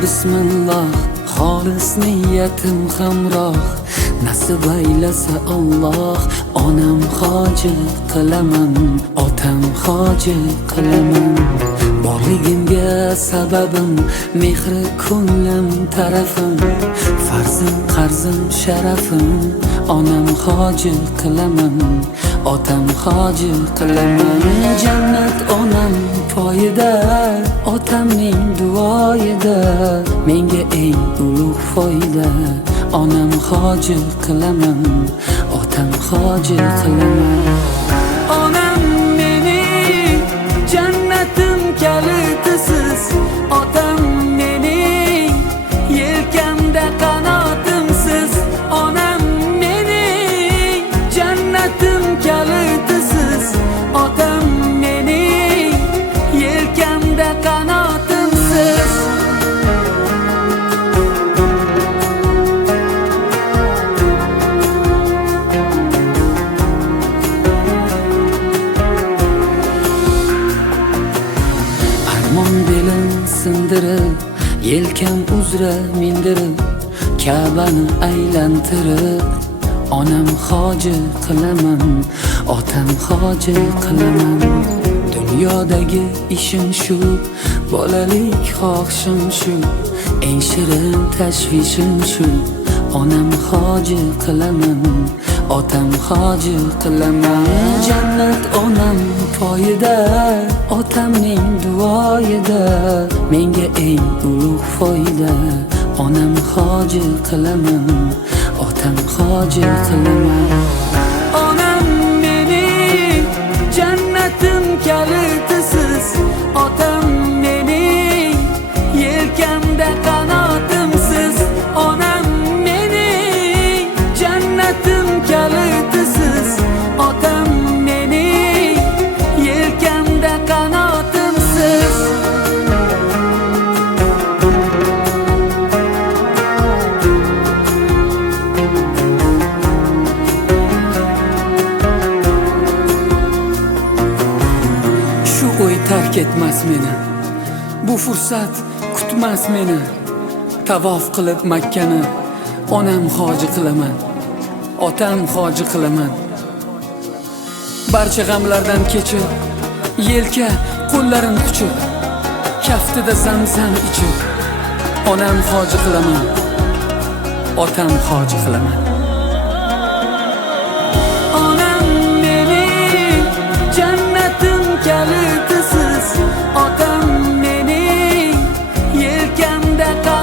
bismillah, xolis niyatim hamroh. Nasib aylasa Alloh, onam hoji qilaman, otam hoji qilaman. Borligimga sababim mehri ko'nglim tarafim, farzim qarzim sharafim. Onam hoji qilaman, otam hoji qilaman. Jannat onam poyida, otamning duoyida. Menga eng ulug' foyda, onam hoji qilaman, otam hoji qilaman. Onam mening jannatim kalitisiz, otam mening yelkamda qanotimsiz. Onam mening jannatim kalitisiz, otam mening yelkamda qanotimsiz. Armon belim sindirib, yelkam uzra mindirib, Ka'bani aylantirib, onam hoji qilaman, otam hoji qilaman. Dunyodagi ishim shu, bolalik xohishim shu, eng shirin tashvishim shu. Onam hoji qilaman, otam hoji qilaman. Jannat onam poyida, otamning duoyida. Menga eng ulug' foyda, onam hoji qilaman, otam hoji qilaman. Onam mening jannatim kalitisiz, otam mening yelkamda qanotimsiz. Onam mening jannatim kalitisiz, otam mening yelkamda qanotimsiz. Shu o'y tark etmas meni, bu fursat kutmas meni. Tavof qilib Makkani onam hoji qilaman, otam hoji qilaman. Barcha g'amlardan kechib, yelka qo'llarim quchib, kaftida zamzam ichib, onam hoji qilaman, otam hoji qilaman. Onam mening jannatim kalitisiz, otam mening yelkamda